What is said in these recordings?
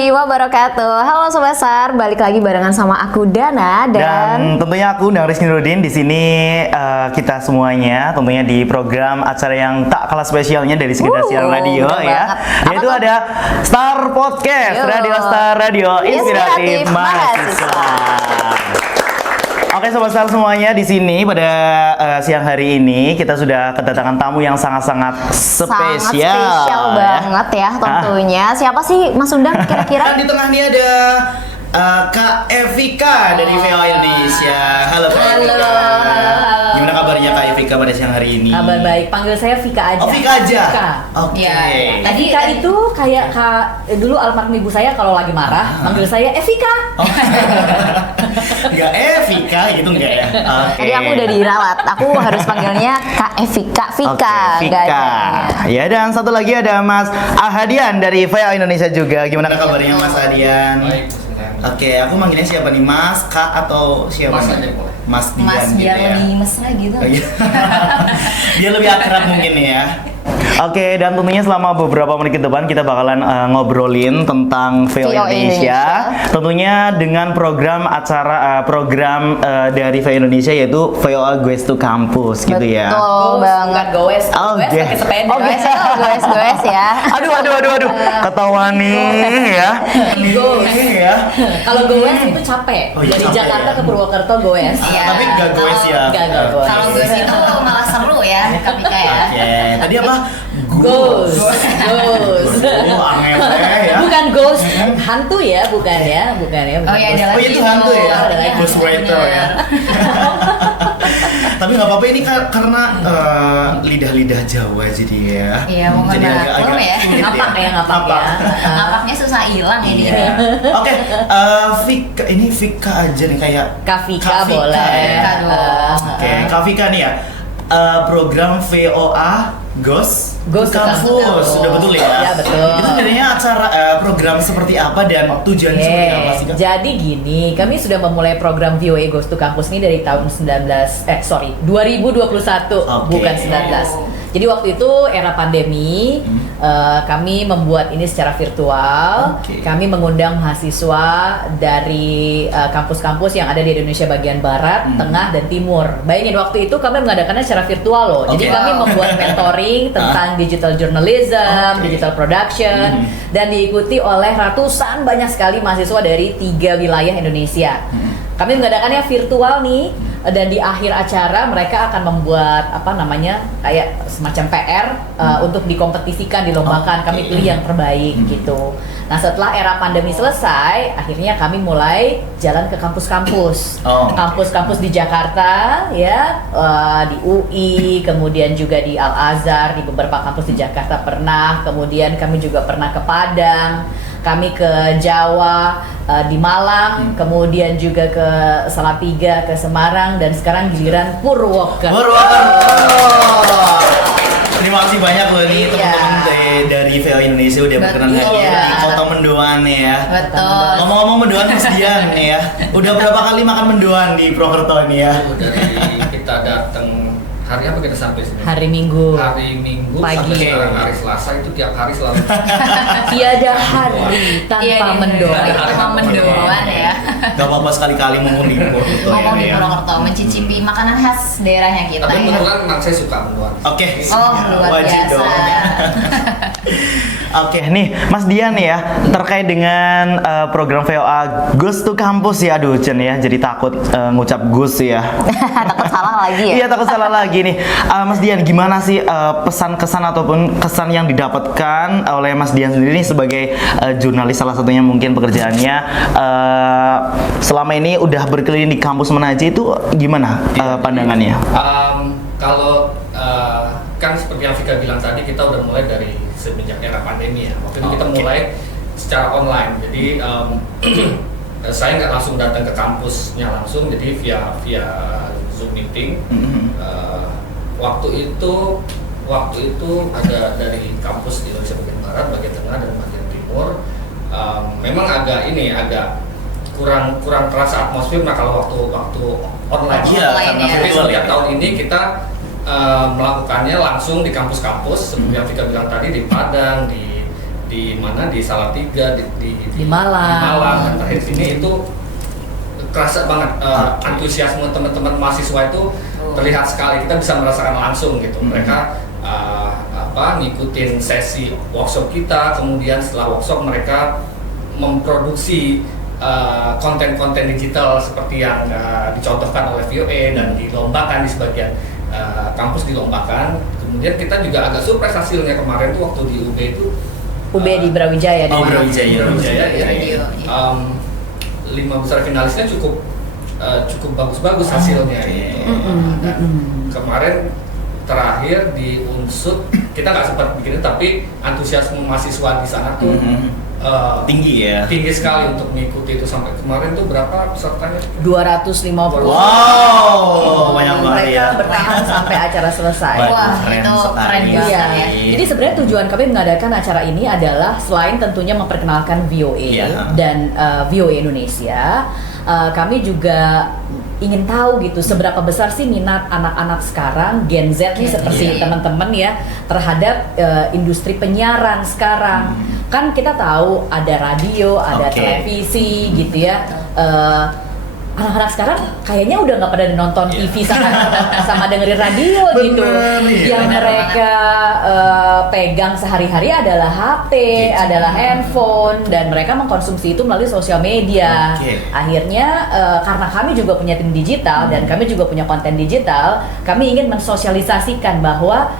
warahmatullahi wabarakatuh. Halo Sobat Sar, balik lagi barengan sama aku Dana dan tentunya aku Undang Rizky Nurudin. Di sini kita semuanya tentunya di program acara yang tak kalah spesialnya dari sekedar siaran radio ya. Yaitu ada Star Podcast, Radio Star Radio Inspiratif Mahasiswa. Oke Sobat Star semuanya, di sini pada siang hari ini kita sudah kedatangan tamu yang sangat-sangat spesial. Sangat spesial banget ya tentunya. Siapa sih Mas Undang kira-kira? Dan di tengah ini ada Kak Evika dari VO Indonesia. Halo Kak Evika. Gimana kabarnya Kak Evika pada siang hari ini? Kabar baik, panggil saya Vika aja. Oh Vika aja? Oke. Tadi Vika itu kayak dulu almarhum ibu saya kalau lagi marah, manggil saya Evika. Enggak Evika gitu enggak ya? Tadi aku udah diralat, aku harus panggilnya Kak Evika. Vika. Vika. Ya, dan satu lagi ada Mas Ahadian dari VO Indonesia juga. Gimana kabarnya Mas Ahadian? Baik. Oke, aku manggilnya siapa nih? Mas, Kak atau siapa? Mas nih? aja boleh. Mas Dian Mas gitu biar ya. lebih mesra gitu. Oh, iya. Dia lebih akrab mungkin ya. Oke, dan tentunya selama beberapa menit ke depan kita bakalan ngobrolin tentang VO Indonesia. Tentunya dengan program acara dari VO Indonesia yaitu VOA Goes to Campus gitu ya. Betul banget. Goes, Oh, pakai sepeda. Goes ya. Aduh. Ketahuan nih ya. Goes. Ya. Kalau goes itu capek. Oh, iya, Dari capek Jakarta ya. ke Purwokerto goes. Iya. Tapi gak goes ya. Gak goes. Kalau goes itu malah seru ya, Kak Vika ya. Oke, tadi apa? Goes. Oh, aneh ya. Bukan ghost hantu ya, bukan ya. Oh iya, ada Oh lagi. itu hantu ya? Ada lagi. Ghost Waiter ya. Tapi nggak apa-apa ini karena lidah-lidah Jawa jadi ya. Iya, mohon Jadi maklum ya. sulit Ngapak ya, ngapak ya. Napaknya susah hilang ini. Iya. Oke, Vika, ini Vika aja nih kayak Kak Vika Kak Vika boleh. ya. Vika dong. Oke, Kak Vika nih ya. Program VOA Goes Goes to to Campus, Campus. sudah betul ya? Ya, betul. Itu sebenarnya acara program seperti apa dan tujuannya seperti apa sih Kak? Jadi gini, kami sudah memulai program VOA Goes to Campus ini dari tahun 2021, bukan 19. Jadi waktu itu era pandemi, kami membuat ini secara virtual. Oke. Kami mengundang mahasiswa dari kampus-kampus yang ada di Indonesia bagian barat, tengah, dan timur. Bayangin waktu itu kami mengadakannya secara virtual loh. Jadi Oke. kami membuat mentoring tentang digital journalism, Oke. digital production, dan diikuti oleh ratusan banyak sekali mahasiswa dari 3 wilayah Indonesia. Kami mengadakannya virtual nih, dan di akhir acara mereka akan membuat kayak semacam PR untuk dikompetisikan, dilombakan. Kami pilih yang terbaik gitu. Nah setelah era pandemi selesai, akhirnya kami mulai jalan ke kampus-kampus, kampus-kampus di Jakarta ya, di UI, kemudian juga di Al Azhar, di beberapa kampus di Jakarta pernah, kemudian kami juga pernah ke Padang. Kami ke Jawa, di Malang, kemudian juga ke Salatiga, ke Semarang, dan sekarang giliran Purwokerto. Terima kasih banyak loh nih teman-teman dari VO Indonesia udah berkenan hadir di Kota Mendoan nih ya. Betul. Ngomong-ngomong mendoan Mas Dian nih ya. Udah berapa kali makan mendoan di Purwokerto nih ya? Dari kita datang hari apa kita sampai sini? Hari Minggu. Hari Minggu Pagi. sampai sekarang hari Selasa itu tiap hari selalu. Tiada hari tanpa mendoan. Tanpa mendoan ya. Gak apa-apa sekali-kali ngomong di Purwokerto ya. Ngomong di Purwokerto, mencicipi makanan khas daerahnya kita. Tapi ya. kebetulan memang saya suka mendoan. Oke. Oh, luar Wajib biasa. dong. Oke, nih Mas Dian nih ya, terkait dengan program VOA Goes to Campus ya, aduh Chen ya, jadi takut ngucap Gus ya. Takut salah lagi ya. Iya takut salah lagi nih. Mas Dian, gimana sih pesan-kesan ataupun kesan yang didapatkan oleh Mas Dian sendiri nih sebagai jurnalis, salah satunya mungkin pekerjaannya selama ini udah berkeliling di kampus mana aja, itu gimana pandangannya? Kalau kan seperti yang Vika bilang tadi, kita udah mulai dari semenjak era pandemi ya. Waktu itu kita mulai secara online. Jadi saya nggak langsung datang ke kampusnya langsung, jadi via Zoom meeting. Waktu itu ada dari kampus di Indonesia bagian barat, bagian tengah, dan bagian timur. Memang agak kurang terasa atmosfer. Nah kalau waktu online, karena setiap tahun ini kita melakukannya langsung di kampus-kampus seperti yang Vika bilang tadi, di Padang, di di mana di Salatiga, Di Malang. dan terakhir sini itu kerasa banget antusiasme teman-teman mahasiswa itu terlihat sekali, kita bisa merasakan langsung gitu. Mereka ngikutin sesi workshop kita, kemudian setelah workshop mereka memproduksi konten-konten digital seperti yang dicontohkan oleh VOA dan dilombakan di sebagian kampus dilombakan. Kemudian kita juga agak surprise hasilnya kemarin tuh waktu di UB itu UB di Brawijaya. Brawijaya ya. 5 besar finalisnya cukup bagus-bagus hasilnya gitu. Dan kemarin terakhir di Unsud kita nggak sempat bikin itu, tapi antusiasme mahasiswa di sana tuh tinggi ya. Tinggi sekali untuk mengikuti itu. Sampai kemarin tuh berapa pesertanya? 250. Wow, banyak banget Mereka ya. bertahan sampai acara selesai. Wah, Keren itu sekali. keren banget Iya. ya. Jadi sebenarnya tujuan kami mengadakan acara ini adalah selain tentunya memperkenalkan VOA Iya. dan VOA Indonesia, kami juga ingin tahu gitu seberapa besar sih minat anak-anak sekarang Gen Z nih seperti teman-teman ya terhadap industri penyiaran sekarang. Kan kita tahu ada radio, ada televisi gitu ya. Anak-anak sekarang kayaknya udah nggak pada nonton TV sama dengerin radio gitu. Yang mereka pegang sehari-hari adalah HP, adalah handphone, dan mereka mengkonsumsi itu melalui sosial media. Akhirnya karena kami juga punya tim digital dan kami juga punya konten digital, kami ingin mensosialisasikan bahwa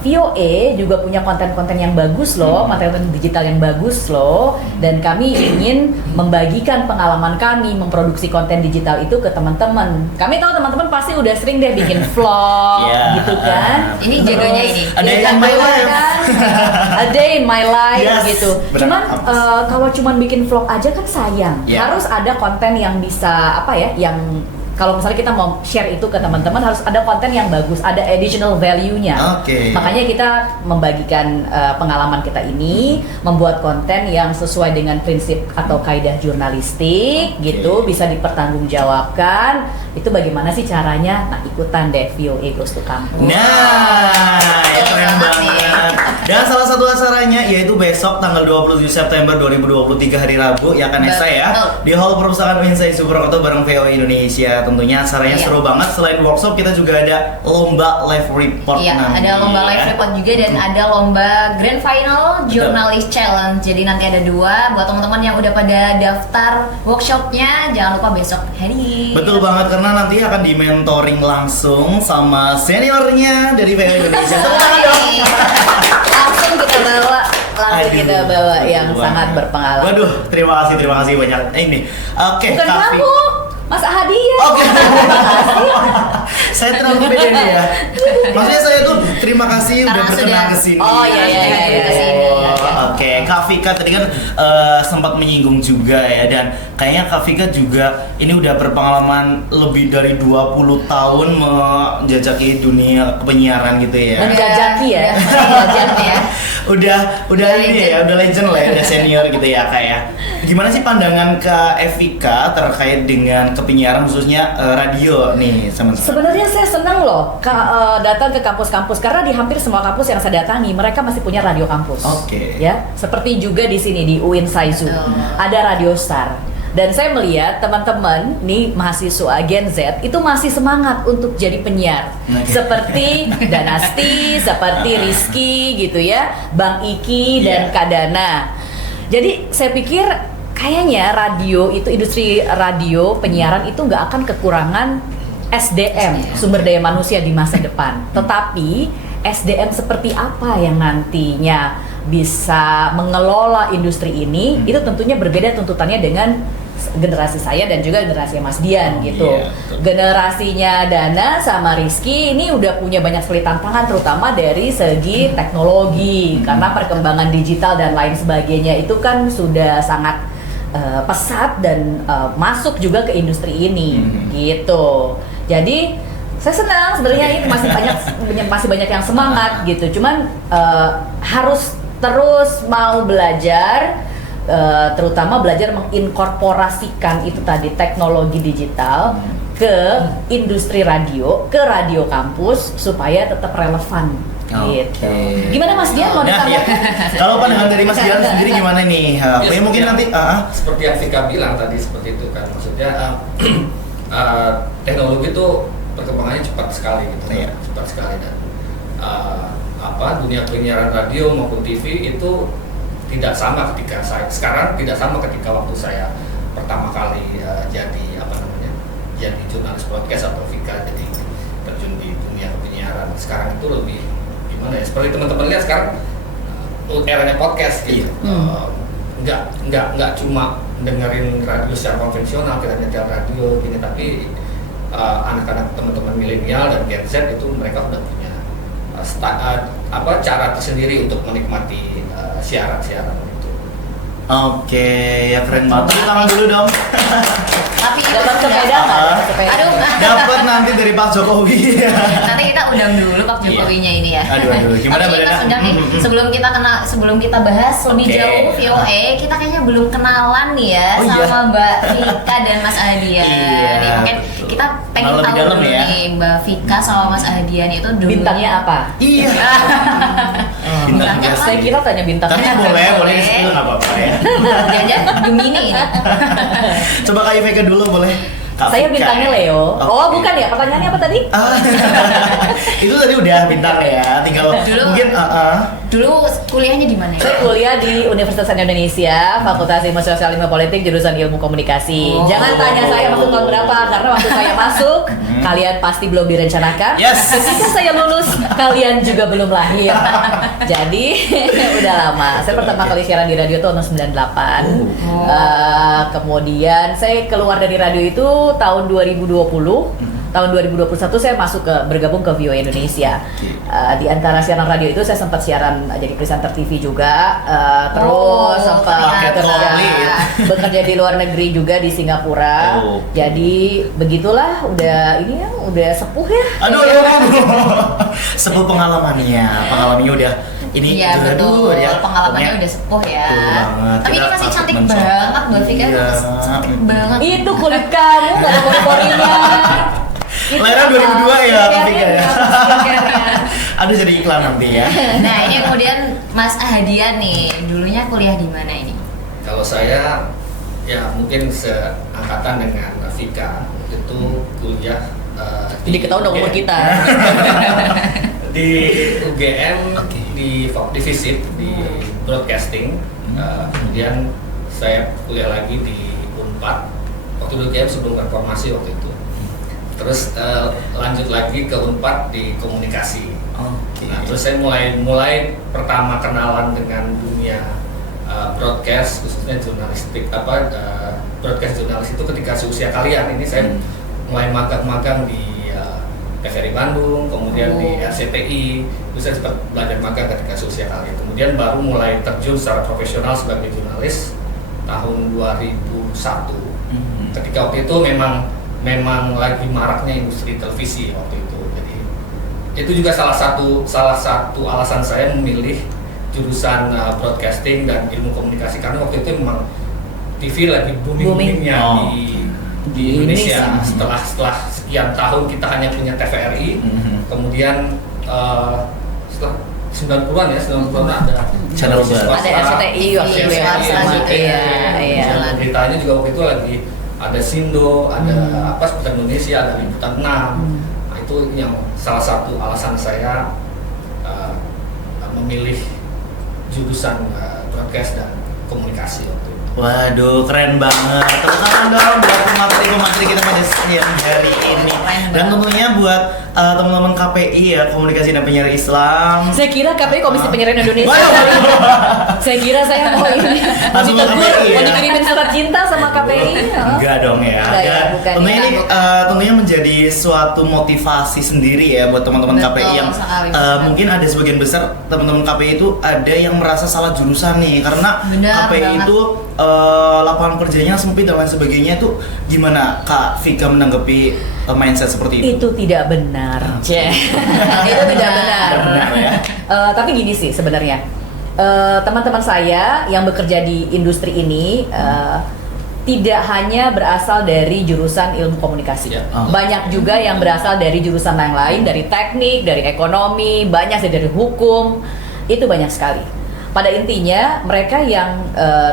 VOA juga punya konten-konten yang bagus loh, konten digital yang bagus loh, dan kami ingin membagikan pengalaman kami memproduksi konten digital itu ke teman-teman. Kami tahu teman-teman pasti udah sering deh bikin vlog gitu kan. Ini jagonya ini. A day in my life. A day in my life Yes, gitu. benar. Cuman kalau cuman bikin vlog aja kan sayang. Harus ada konten yang bisa yang kalau misalnya kita mau share itu ke teman-teman harus ada konten yang bagus, ada additional value-nya. Makanya kita membagikan pengalaman kita ini, membuat konten yang sesuai dengan prinsip atau kaidah jurnalistik gitu, bisa dipertanggungjawabkan. Itu bagaimana sih caranya? Nah, ikutan deh VOA Goes to Campus. Nah, ya keren banget. Dan salah satu acaranya yaitu besok tanggal 27 September 2023 hari Rabu ya kan Esa ya, di Hall Perpustakaan Winsai Purwokerto bareng VOA Indonesia. Tentunya acaranya seru banget. Selain workshop kita juga ada lomba live report. Iya, ada lomba live report juga dan ada lomba grand final journalist challenge. Jadi nanti ada 2 buat teman-teman yang udah pada daftar workshopnya, jangan lupa besok hari. Betul banget, karena nanti akan di mentoring langsung sama seniornya dari VOA Indonesia. Tepuk tangan dong. Langsung kita bawa yang sangat berpengalaman. Waduh, terima kasih banyak. Ini, oke. Bukan kamu, Mas hadiah. Oke. Saya terlalu beda nih ya. Maksudnya saya tuh terima kasih udah berkenan ke sini. Oh iya. Oke, Kak Vika tadi kan sempat menyinggung juga ya, dan kayaknya Kak Vika juga ini udah berpengalaman lebih dari 20 tahun menjajaki dunia penyiaran gitu ya. Menjajaki ya. Udah ini ya, udah legend lah ya, udah senior gitu ya Kak ya. Gimana sih pandangan Kak Evika terkait dengan kepenyiaran khususnya radio nih sama Sebenarnya saya senang loh datang ke kampus-kampus karena di hampir semua kampus yang saya datangi mereka masih punya radio kampus. Ya, seperti juga di sini di UIN Saizu ada Radio Star. Dan saya melihat teman-teman nih mahasiswa Gen Z itu masih semangat untuk jadi penyiar. Seperti Danasti, seperti Rizky gitu ya, Bang Iki dan Kak Dana. Jadi saya pikir kayaknya radio itu, industri radio penyiaran itu nggak akan kekurangan SDM, sumber daya manusia di masa depan. Tetapi SDM seperti apa yang nantinya bisa mengelola industri ini, itu tentunya berbeda tuntutannya dengan generasi saya dan juga generasi Mas Dian gitu. Generasinya Dana sama Rizky ini udah punya banyak sekali tantangan, terutama dari segi teknologi, karena perkembangan digital dan lain sebagainya itu kan sudah sangat pesat dan masuk juga ke industri ini gitu. Jadi saya senang sebenarnya ini masih banyak yang semangat gitu. Cuman harus terus mau belajar, terutama belajar menginkorporasikan itu tadi teknologi digital ke industri radio, ke radio kampus supaya tetap relevan Gitu. Oke. Gimana Mas Dian mau Nah, ya. ditambahkan? Kalau pandangan dari Mas Dian sendiri gimana nih? Ya, Mungkin nanti seperti yang Vika bilang tadi seperti itu kan, maksudnya teknologi itu perkembangannya cepat sekali gitu, Iya. cepat sekali dan dunia penyiaran radio maupun TV itu tidak sama ketika sekarang tidak sama ketika waktu saya pertama kali jadi jurnalis broadcast atau Vika jadi terjun di dunia penyiaran. Sekarang itu lebih gimana ya? Seperti teman-teman lihat sekarang eranya podcast gitu. Nggak cuma dengerin radio secara konvensional, kita nyetel radio gini, tapi anak-anak teman-teman milenial dan Gen Z itu mereka udah punya cara tersendiri untuk menikmati siaran-siaran itu. Oke, ya keren banget. Tepuk tangan dulu dong. Tapi itu Dapat sudah- sepeda nggak? Dapat sepeda. Aduh, Dapat nanti dari Pak Jokowi. nanti kita undang dulu Pak Jokowinya ini ya. Aduh, gimana Tapi Mbak Mas Dana? undang nih, sebelum kita bahas lebih Oke. jauh VOA, kita kayaknya belum kenalan nih ya Oh, iya. sama Mbak Vika dan Mas Ahdian. Iya, Nih, mungkin betul. kita pengen Lebih tahu dalam dulu ya. nih Mbak Vika sama Mas Ahdian itu dulu. Bintangnya apa? Iya. Bintangnya apa? Saya kira tanya bintangnya. Tapi boleh Boleh. di-spill nggak apa-apa ya. Jangan Gemini ini. Coba Kak Iveka dulu boleh. Kak Saya Vika. bintangnya Leo. Oh, Oke. bukan ya? Pertanyaannya apa tadi? Itu tadi udah bintang ya. Tinggal Dulu. mungkin Dulu kuliahnya di mana ya? Saya kuliah di Universitas Indonesia, Fakultas Ilmu Sosial Ilmu Politik, jurusan Ilmu Komunikasi. Oh. Jangan tanya saya masuk tahun berapa, karena waktu saya masuk, kalian pasti belum direncanakan. Yes. Ketika saya lulus, kalian juga belum lahir. Jadi, udah lama. Saya pertama kali siaran di radio tahun 98. Kemudian saya keluar dari radio itu tahun 2020. Tahun 2021 saya masuk bergabung ke VOA Indonesia. Di antara siaran radio itu saya sempat siaran jadi presenter TV juga, terus sempat paket komplit. bekerja di luar negeri juga di Singapura. Oh. Jadi begitulah, udah sepuh ya. aduh. Sepuh pengalamannya udah ini Iya juga betul, ya. pengalamannya Pokoknya udah sepuh ya. betul banget. Tapi ini Kita masih cantik mention. banget Mbak Vika, Iya. cantik banget. Itu kulit kamu gak ada pori-porinya. Itu Lahiran 2002 ya, Kak Vika ya. skincare-nya. Aduh jadi iklan nanti ya. Nah ini kemudian Mas Ahdian nih, dulunya kuliah di mana ini? Kalau saya ya mungkin seangkatan dengan Vika itu kuliah Jadi ketahuan dong umur kita. di UGM Oke. di FISIP di broadcasting. Kemudian saya kuliah lagi di Unpad waktu di UGM sebelum reformasi waktu itu. Terus lanjut lagi ke Unpad di komunikasi. Oke. Nah, terus saya mulai pertama kenalan dengan dunia broadcast, khususnya jurnalistik broadcast jurnalis itu ketika seusia kalian. Ini saya mulai magang-magang di TVRI Bandung, kemudian di RCTI. Itu saya sempat belajar magang ketika seusia kalian. Kemudian baru mulai terjun secara profesional sebagai jurnalis tahun 2001. Ketika waktu itu memang lagi maraknya industri televisi waktu itu. Jadi itu juga salah satu alasan saya memilih jurusan broadcasting dan ilmu komunikasi, karena waktu itu memang TV lagi boomingnya Oh. di Indonesia. Ini sih. Setelah sekian tahun kita hanya punya TVRI, kemudian setelah 90-an ya, 90-an ada Channel baru. swasta, Ada RCTI waktu itu ya, RCTI, sama. Iya. Channel beritanya juga waktu itu lagi ada Sindo, ada Seputar Indonesia, ada Liputan 6. Nah, itu yang salah satu alasan saya memilih jurusan broadcast dan komunikasi waktu itu. Waduh, keren banget. Tepuk tangan dong buat pemateri-pemateri kita pada siang hari ini. Dan tentunya buat teman-teman KPI ya, Komunikasi dan Penyiaran Islam. Saya kira KPI Komisi Penyiaran Indonesia. Waduh. Saya kira saya mau ini. Mau Langsung ke ditegur, KPI ya. mau dikirimin surat cinta sama KPI. Enggak dong ya. Enggak ya, Dan bukan tentunya ya. ini tentunya menjadi suatu motivasi sendiri ya buat teman-teman Betul KPI yang sekali, betul. mungkin ada sebagian besar teman-teman KPI itu ada yang merasa salah jurusan nih karena Benar KPI banget. itu lapangan kerjanya sempit dan lain sebagainya. Itu gimana Kak Vika menanggapi mindset seperti itu? Itu tidak benar. Ceh. Itu tidak benar. Tidak benar ya. Tapi gini sih sebenarnya. Teman-teman saya yang bekerja di industri ini tidak hanya berasal dari jurusan ilmu komunikasi. Banyak juga yang berasal dari jurusan yang lain, dari teknik, dari ekonomi, banyak dari hukum. Itu banyak sekali. Pada intinya mereka yang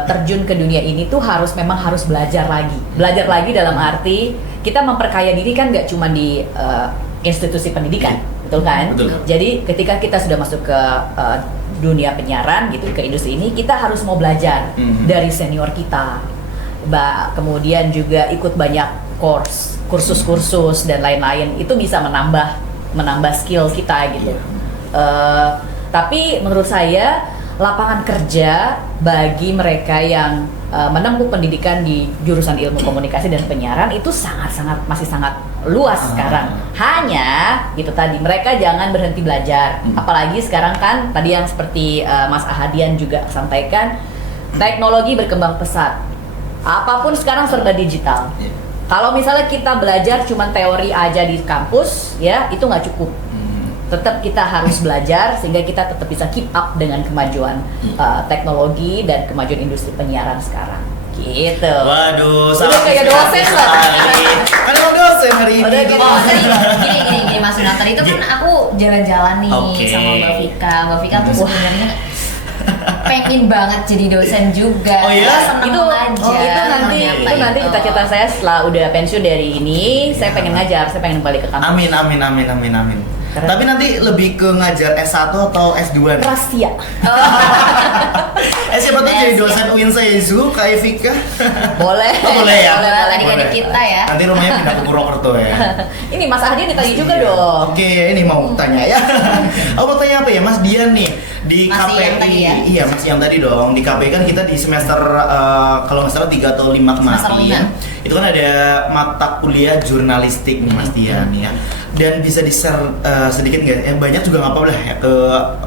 terjun ke dunia ini tuh memang harus belajar lagi. Belajar lagi dalam arti kita memperkaya diri kan nggak cuma di institusi pendidikan, betul kan? Betul. Jadi ketika kita sudah masuk ke dunia penyiaran gitu, ke industri ini, kita harus mau belajar dari senior kita. Kemudian juga ikut banyak kursus-kursus dan lain-lain, itu bisa menambah skill kita gitu. Tapi menurut saya lapangan kerja bagi mereka yang menempuh pendidikan di jurusan ilmu komunikasi dan penyiaran itu masih sangat luas sekarang. Hanya itu tadi, mereka jangan berhenti belajar. Apalagi sekarang kan tadi yang seperti Mas Ahadian juga sampaikan, teknologi berkembang pesat. Apapun sekarang serba digital. Kalau misalnya kita belajar cuma teori aja di kampus, ya itu nggak cukup. Tetap kita harus belajar sehingga kita tetap bisa keep up dengan kemajuan teknologi dan kemajuan industri penyiaran sekarang. Gitu. Waduh, udah kayak dosen lah. Kan emang dosen hari ini. Udah gitu. Gini Mas Sunatan, itu kan aku jalan-jalan nih sama Mbak Vika. Mbak Vika tuh sebenarnya pengen banget jadi dosen juga. Oh iya? Seneng itu ngajar. itu nanti cita-cita saya setelah udah pensiun dari ini, saya pengen ngajar, saya pengen balik ke kampus. Amin. Keren. Tapi nanti lebih ke ngajar S1 atau S2 nih? Rahasia. Siapa tuh jadi dosen UIN Seizu, Kak Vika? Boleh. Oh, boleh ya? Boleh, Boleh. adik-adik kita ya. Nanti rumahnya pindah ke Purwokerto ya. Ini Mas Ahdian ditanya juga Iya. dong. Oke, ini mau tanya ya. Mau tanya apa ya, Mas Dian nih di Masih KPI? yang tadi ya? Iya, masih yang tadi dong. Di KPI kan kita di semester kalau nggak salah 3 atau 5 Semester kemarin. 5. Itu kan ada mata kuliah jurnalistik nih Mas Dian ya. Dan bisa di-share sedikit nggak? Banyak juga nggak apa-apa lah ya, ke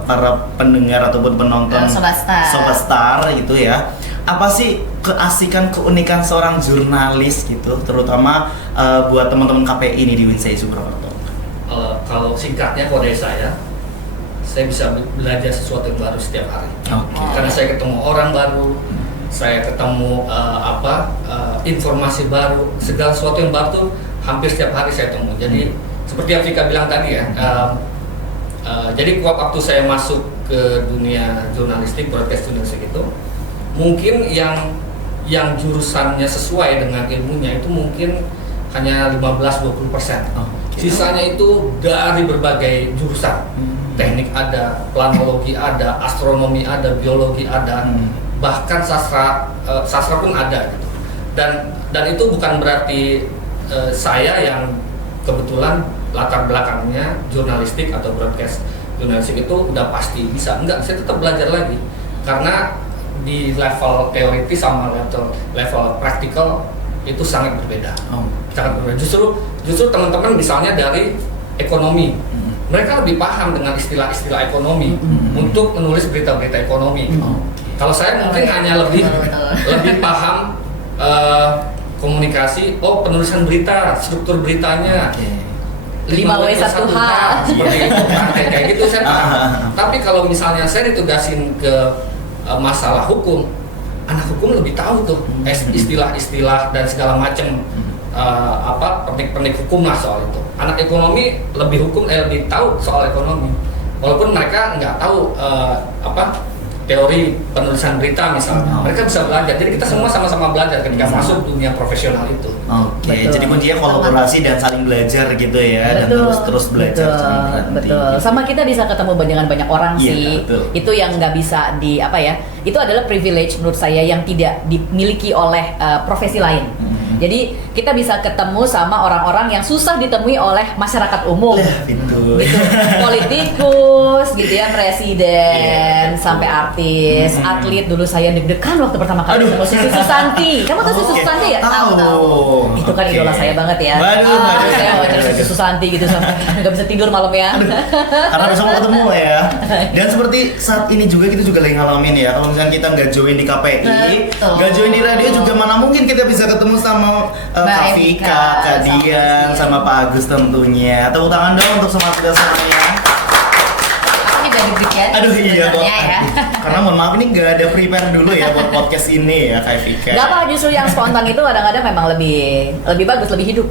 para pendengar ataupun penonton Sobat Star gitu ya. Apa sih keasikan, keunikan seorang jurnalis gitu, terutama buat teman-teman KPI ini di UIN Seizu Purwokerto? Kalau singkatnya kalau dari saya bisa belajar sesuatu yang baru setiap hari. Karena saya ketemu orang baru, saya ketemu informasi baru, segala sesuatu yang baru tuh hampir setiap hari saya temui. Jadi seperti yang Vika bilang tadi ya, jadi waktu saya masuk ke dunia jurnalistik, broadcast jurnalistik itu, mungkin yang jurusannya sesuai dengan ilmunya itu mungkin hanya 15-20%. Sisanya itu dari berbagai jurusan. Teknik ada, planologi ada, astronomi ada, biologi ada, bahkan sastra pun ada gitu. Dan itu bukan berarti saya yang kebetulan latar belakangnya jurnalistik atau broadcast jurnalistik itu udah pasti bisa. Enggak, saya tetap belajar lagi. Karena di level teoritis sama level praktikal itu sangat berbeda. Sangat berbeda. Justru teman-teman misalnya dari ekonomi, mereka lebih paham dengan istilah-istilah ekonomi untuk menulis berita-berita ekonomi. Kalau saya mungkin hanya lebih paham komunikasi, penulisan berita, struktur beritanya. 5W1H seperti itu kan, kayak gitu saya paham. Tapi kalau misalnya saya ditugasin ke masalah hukum, anak hukum lebih tahu tuh istilah-istilah dan segala macam pernik-pernik hukum lah soal itu. Anak ekonomi lebih tahu soal ekonomi, walaupun mereka nggak tahu teori penulisan berita misalnya. Mereka bisa belajar. Jadi kita semua sama-sama belajar ketika masuk dunia profesional itu. Oke, jadi kuncinya kolaborasi dan saling belajar gitu ya. Dan terus belajar. Betul. Sama kita bisa ketemu dengan banyak orang sih. Betul. Itu yang nggak bisa itu adalah privilege menurut saya yang tidak dimiliki oleh profesi lain. Jadi kita bisa ketemu sama orang-orang yang susah ditemui oleh masyarakat umum. Betul. Gitu. Politikus gitu ya, presiden, sampai artis, atlet. Dulu saya deg-degan waktu pertama kali ketemu Sisi Susanti. Kamu tahu Sisi Susanti ya? Tahu. Itu kan idola saya banget ya. Waduh. Saya wajar Sisi Susanti gitu sampai nggak bisa tidur malam ya. Karena besok mau ketemu ya. Dan seperti saat ini juga kita juga lagi ngalamin ya. Kalau misalnya kita nggak join di KPI, nggak join di radio juga, mana mungkin kita bisa ketemu sama Kak Vika, Kak Dian, sama Pak Agus tentunya. Tepuk tangan dong untuk semua kita semuanya. Aku udah deg-degan. Aduh iya kok. sebenarnya ya. Karena mohon maaf ini nggak ada prepare dulu ya buat podcast ini ya Kak Vika. Gak apa, justru yang spontan itu kadang-kadang memang lebih bagus, lebih hidup.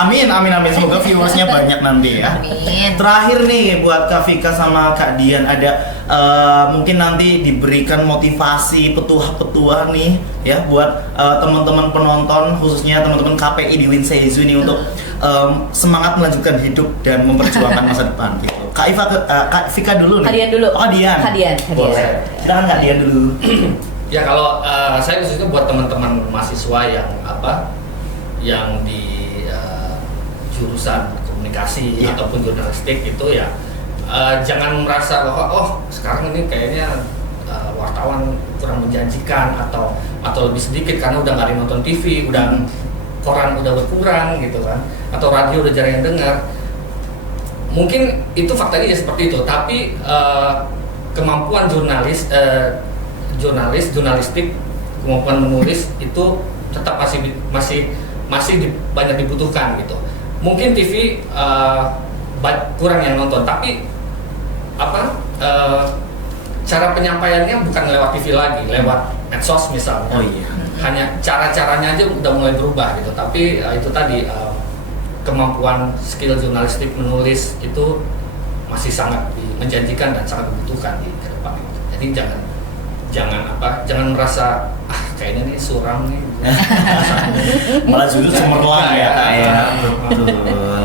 Amin. Semoga viewersnya banyak nanti ya. Amin. Terakhir nih buat Kak Vika sama Kak Dian ada mungkin nanti diberikan motivasi petuah-petuah nih ya buat teman-teman penonton khususnya teman-teman KPI di Winseizu ini untuk semangat melanjutkan hidup dan memperjuangkan masa depan gitu. Kak Vika dulu nih. Hadian dulu. Oh, Dian. Boleh. Silakan Kak Dian dulu. Ya kalau saya khususnya buat teman-teman mahasiswa yang di jurusan komunikasi ataupun jurnalistik itu ya jangan merasa bahwa sekarang ini kayaknya wartawan kurang menjanjikan atau lebih sedikit karena udah nggak ada yang nonton TV, udah koran udah berkurang gitu kan, atau radio udah jarang yang dengar. Mungkin itu faktanya ya seperti itu, tapi kemampuan jurnalistik, kemampuan menulis itu tetap masih banyak dibutuhkan gitu. Mungkin TV kurang yang nonton, tapi cara penyampaiannya bukan lewat TV lagi, lewat medsos misalnya. Oh iya. Hanya cara-caranya aja udah mulai berubah gitu, tapi itu tadi kemampuan skill jurnalistik menulis itu masih sangat menjanjikan dan sangat dibutuhkan di ke depan. Jadi jangan merasa kayaknya nih suram nih. Malah justru cemerlang ya Kak ya. Betul.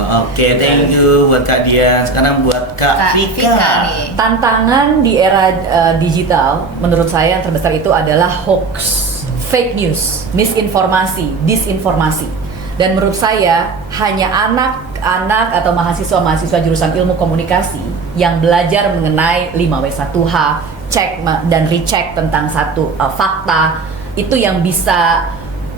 Oke, thank you buat Kak Dian. Sekarang buat Kak Vika. nih. Tantangan di era digital menurut saya yang terbesar itu adalah hoax, fake news, misinformasi, disinformasi. Dan menurut saya hanya anak-anak atau mahasiswa-mahasiswa jurusan ilmu komunikasi yang belajar mengenai 5W1H, cek dan recheck tentang satu fakta itu yang bisa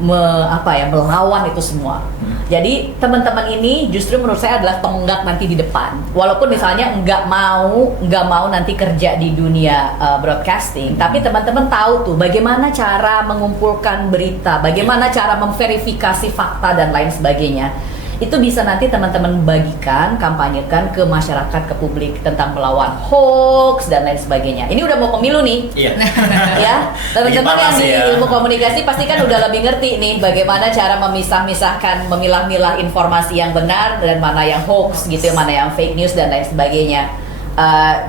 melawan itu semua. Jadi teman-teman ini justru menurut saya adalah tonggak nanti di depan. Walaupun misalnya nggak mau nanti kerja di dunia broadcasting, tapi teman-teman tahu tuh bagaimana cara mengumpulkan berita, bagaimana cara memverifikasi fakta dan lain sebagainya. Itu bisa nanti teman-teman bagikan, kampanyekan ke masyarakat, ke publik tentang melawan hoax dan lain sebagainya. Ini udah mau pemilu nih. Iya. Ya, teman-teman yang di ya. ilmu komunikasi pasti kan udah lebih ngerti nih bagaimana cara memisah-misahkan, memilah-milah informasi yang benar dan mana yang hoax gitu, mana yang fake news dan lain sebagainya.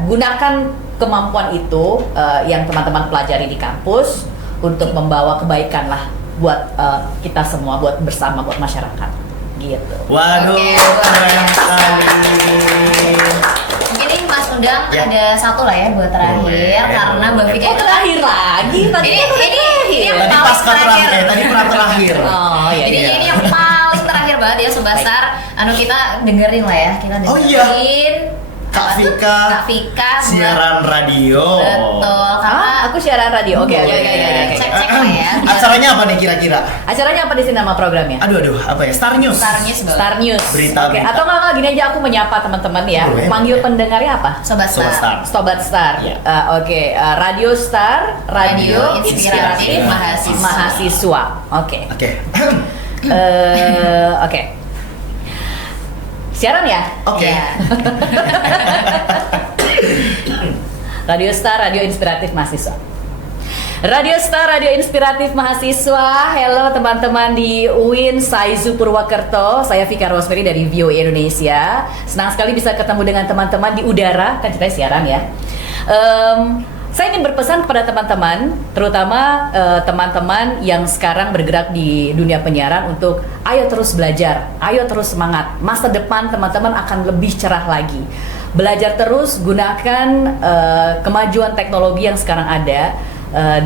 Gunakan kemampuan itu yang teman-teman pelajari di kampus untuk membawa kebaikan lah buat kita semua, buat bersama, buat masyarakat. Gitu. Waduh, Oke, keren sekali. Mungkin ini Mas Undang Ya. ada satu lah ya buat terakhir Boleh, karena Bang boleh. Vika Oh, terakhir lagi tadi. ini yang Tadi paling pasca terakhir, tadi pernah terakhir. Oh iya. Jadi iya. ini yang paling terakhir banget ya sebesar kita dengerin lah ya, kita Oh, iya. dengerin Kak Vika, Kak Vika siaran radio. betul karena Aku siaran radio. Oke. cek lah ya. Acaranya apa nih kira-kira? Acaranya apa di sini nama programnya? Aduh, apa ya? Star News. Star News boleh. Star News. Berita, Oke, berita. atau nggak gini aja aku menyapa teman-teman ya. Boleh, Manggil boleh. pendengarnya apa? Sobat Sobat Star. Star. Sobat Star. Iya. Oke, Radio Star, Radio Radio Inspiratif Mahasiswa. Oke. Oke. Oke. Siaran ya? Oke. Iya. Radio Star, Radio Inspiratif Mahasiswa. Radio Star, Radio Inspiratif Mahasiswa. Halo teman-teman di UIN Saizu Purwakerto. Saya Vika Rosemary dari VOA Indonesia. Senang sekali bisa ketemu dengan teman-teman di udara, kan kita siaran ya. Saya ingin berpesan kepada teman-teman, terutama teman-teman yang sekarang bergerak di dunia penyiaran untuk ayo terus belajar, ayo terus semangat. Masa depan teman-teman akan lebih cerah lagi. Belajar terus, gunakan kemajuan teknologi yang sekarang ada.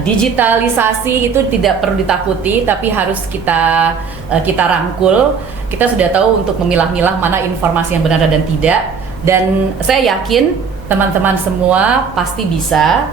Digitalisasi itu tidak perlu ditakuti, tapi harus kita rangkul. Kita sudah tahu untuk memilah-milah mana informasi yang benar dan tidak. Dan saya yakin teman-teman semua pasti bisa.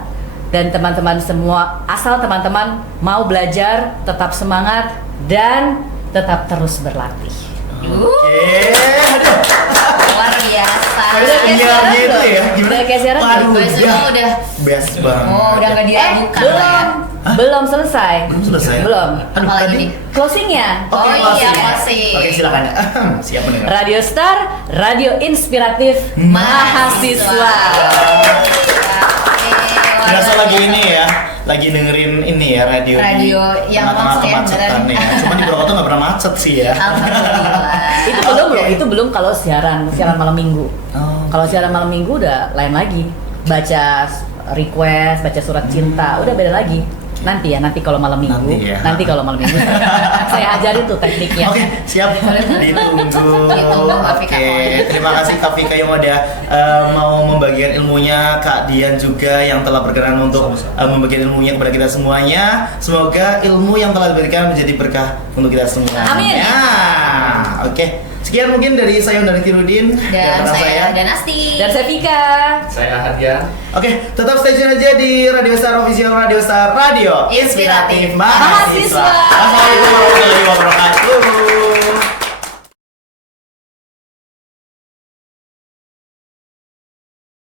Dan teman-teman semua, asal teman-teman mau belajar, tetap semangat dan tetap terus berlatih. Oke. Aduh. luar biasa. Udah kayak Iya, siaran gitu belum? ya. Gimana? Udah kayak siaran Waduh, belum? Gue semua udah. Best banget. Oh, udah nggak diragukan lah ya. Belum selesai. Belum selesai. Belum. Aduh, Apalagi tadi. nih? Closingnya. Oh iya, closing. closing. Oke, silakan. Siap mendengar. Radio Star, radio inspiratif mahasiswa. Berasa lagi ini ya, lagi dengerin ini ya radio, Radio yang tengah-tengah langsung ya, kemacetan beneran. ya. Cuma di Purwokerto nggak pernah macet sih ya. Alhamdulillah. Itu belum loh, itu belum kalau siaran malam minggu. Oh. Kalau siaran malam minggu udah lain lagi. Baca request, baca surat cinta, udah beda lagi. Nanti kalau malam minggu. Nanti ya. Kalau malam minggu. Saya ajarin tuh tekniknya. Oke, siap. Ditunggu. Ditunggu, Kak Vika. Oke, terima kasih Kak Vika yang udah mau membagikan ilmunya, Kak Dian juga yang telah berkenan untuk membagikan ilmunya kepada kita semuanya. Semoga ilmu yang telah diberikan menjadi berkah untuk kita semua. Amin. Ya, oke. Sekian mungkin dari saya Undang Tirudin Dan saya dan Asti. Dan saya Vika. Saya Hadiah. Oke, tetap stay tune aja di Radio Star Official, Radio Star Radio Inspiratif Mahasiswa. Mahasiswa. Assalamualaikum warahmatullahi wabarakatuh.